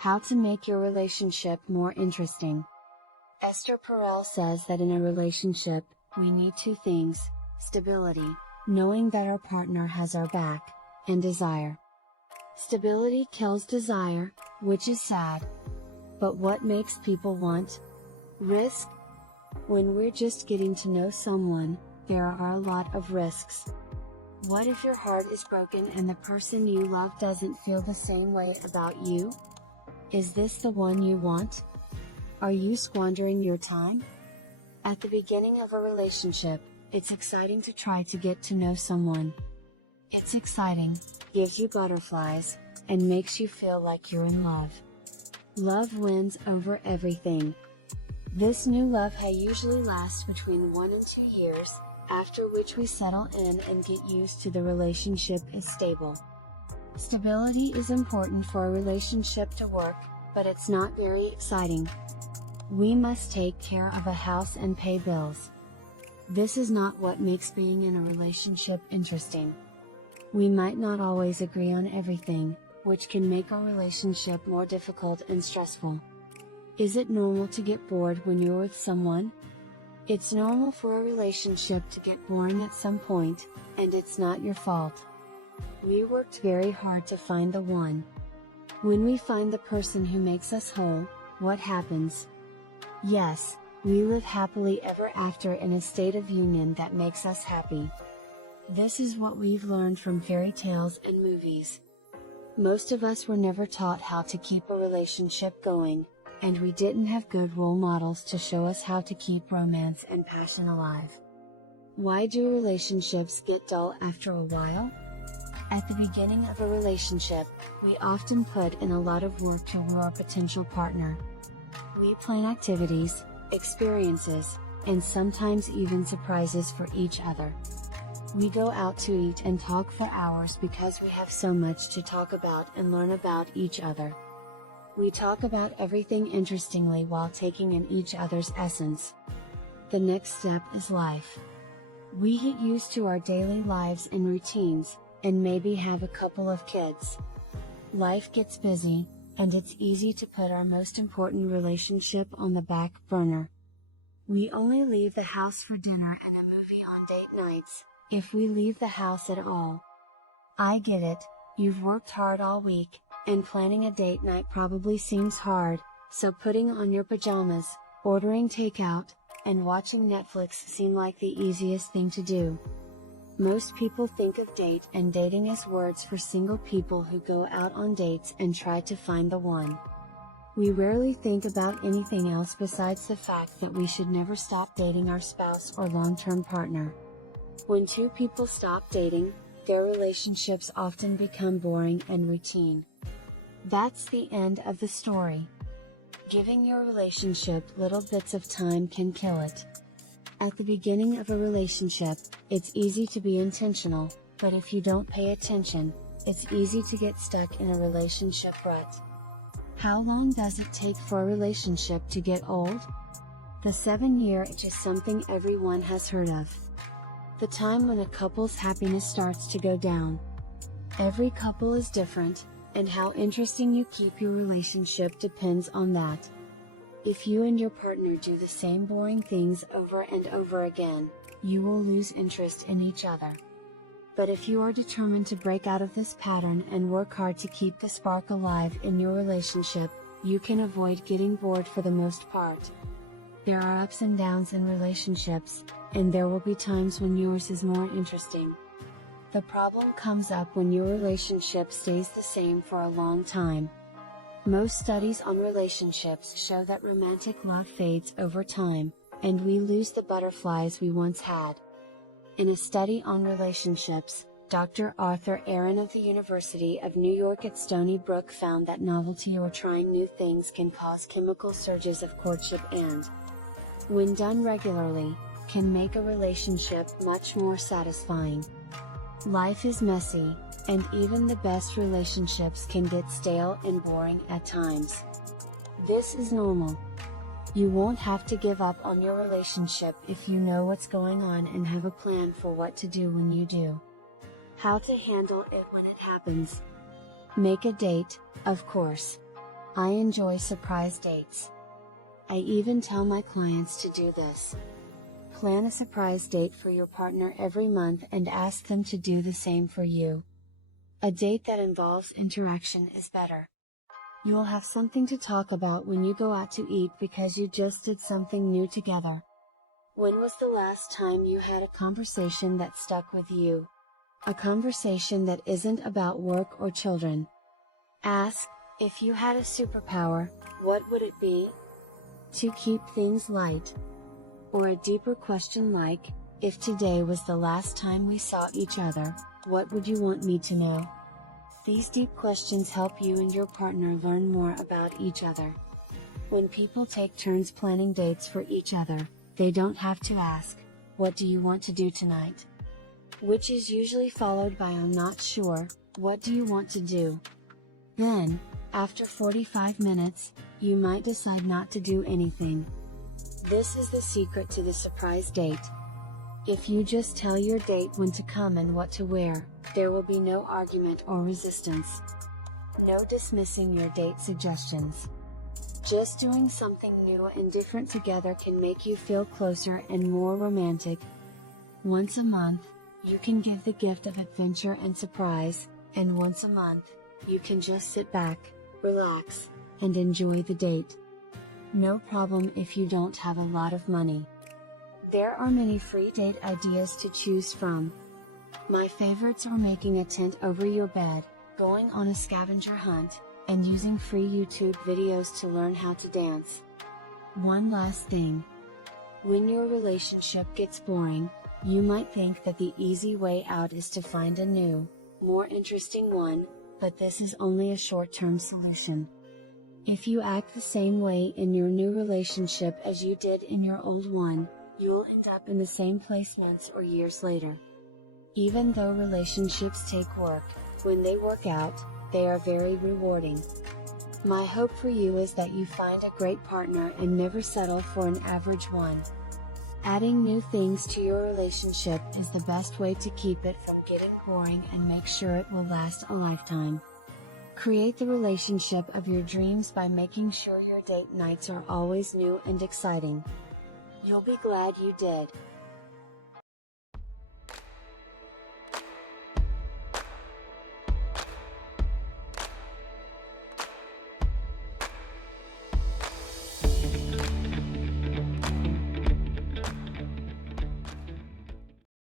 How to make your relationship more interesting. Esther Perel says that in a relationship, we need two things: stability, knowing that our partner has our back, and desire. Stability kills desire, which is sad. But what makes people want risk? When we're just getting to know someone, there are a lot of risks. What if your heart is broken and the person you love doesn't feel the same way about you? Is this the one you want? Are you squandering your time? At the beginning of a relationship, it's exciting to try to get to know someone. It's exciting, gives you butterflies, and makes you feel like you're in love. Love wins over everything. This new love usually lasts between 1 and 2 years, after which we settle in and get used to the relationship is stable. Stability is important for a relationship to work, but it's not very exciting. We must take care of a house and pay bills. This is not what makes being in a relationship interesting. We might not always agree on everything, which can make our relationship more difficult and stressful. Is it normal to get bored when you're with someone? It's normal for a relationship to get boring at some point, and it's not your fault. We worked very hard to find the one. When we find the person who makes us whole, what happens? Yes, we live happily ever after in a state of union that makes us happy. This is what we've learned from fairy tales and movies. Most of us were never taught how to keep a relationship going, and we didn't have good role models to show us how to keep romance and passion alive. Why do relationships get dull after a while? At the beginning of a relationship, we often put in a lot of work to woo our potential partner. We plan activities, experiences, and sometimes even surprises for each other. We go out to eat and talk for hours because we have so much to talk about and learn about each other. We talk about everything interestingly while taking in each other's essence. The next step is life. We get used to our daily lives and routines, and maybe have a couple of kids. Life gets busy, and it's easy to put our most important relationship on the back burner. We only leave the house for dinner and a movie on date nights, if we leave the house at all. I get it, you've worked hard all week, and planning a date night probably seems hard, so putting on your pajamas, ordering takeout, and watching Netflix seem like the easiest thing to do. Most people think of date and dating as words for single people who go out on dates and try to find the one. We rarely think about anything else besides the fact that we should never stop dating our spouse or long-term partner. When two people stop dating, their relationships often become boring and routine. That's the end of the story. Giving your relationship little bits of time can kill it. At the beginning of a relationship, it's easy to be intentional, but if you don't pay attention, it's easy to get stuck in a relationship rut. How long does it take for a relationship to get old? The 7-year itch is something everyone has heard of. The time when a couple's happiness starts to go down. Every couple is different, and how interesting you keep your relationship depends on that. If you and your partner do the same boring things over and over again, you will lose interest in each other. But if you are determined to break out of this pattern and work hard to keep the spark alive in your relationship, you can avoid getting bored for the most part. There are ups and downs in relationships, and there will be times when yours is more interesting. The problem comes up when your relationship stays the same for a long time. Most studies on relationships show that romantic love fades over time, and we lose the butterflies we once had. In a study on relationships, Dr. Arthur Aaron of the University of New York at Stony Brook found that novelty or trying new things can cause chemical surges of courtship and, when done regularly, can make a relationship much more satisfying. Life is messy, and even the best relationships can get stale and boring at times. This is normal. You won't have to give up on your relationship if you know what's going on and have a plan for what to do when you do. How to handle it when it happens. Make a date, of course. I enjoy surprise dates. I even tell my clients to do this. Plan a surprise date for your partner every month and ask them to do the same for you. A date that involves interaction is better. You will have something to talk about when you go out to eat because you just did something new together. When was the last time you had a conversation that stuck with you? A conversation that isn't about work or children. Ask, if you had a superpower, what would it be? To keep things light. Or a deeper question like, if today was the last time we saw each other, what would you want me to know? These deep questions help you and your partner learn more about each other. When people take turns planning dates for each other, they don't have to ask, what do you want to do tonight? Which is usually followed by I'm not sure, what do you want to do? Then, after 45 minutes, you might decide not to do anything. This is the secret to the surprise date. If you just tell your date when to come and what to wear, there will be no argument or resistance. No dismissing your date suggestions. Just doing something new and different together can make you feel closer and more romantic. Once a month, you can give the gift of adventure and surprise, and once a month, you can just sit back, relax, and enjoy the date. No problem if you don't have a lot of money. There are many free date ideas to choose from. My favorites are making a tent over your bed, going on a scavenger hunt, and using free YouTube videos to learn how to dance. One last thing. When your relationship gets boring, you might think that the easy way out is to find a new, more interesting one, but this is only a short-term solution. If you act the same way in your new relationship as you did in your old one, you'll end up in the same place months or years later. Even though relationships take work, when they work out, they are very rewarding. My hope for you is that you find a great partner and never settle for an average one. Adding new things to your relationship is the best way to keep it from getting boring and make sure it will last a lifetime. Create the relationship of your dreams by making sure your date nights are always new and exciting. You'll be glad you did.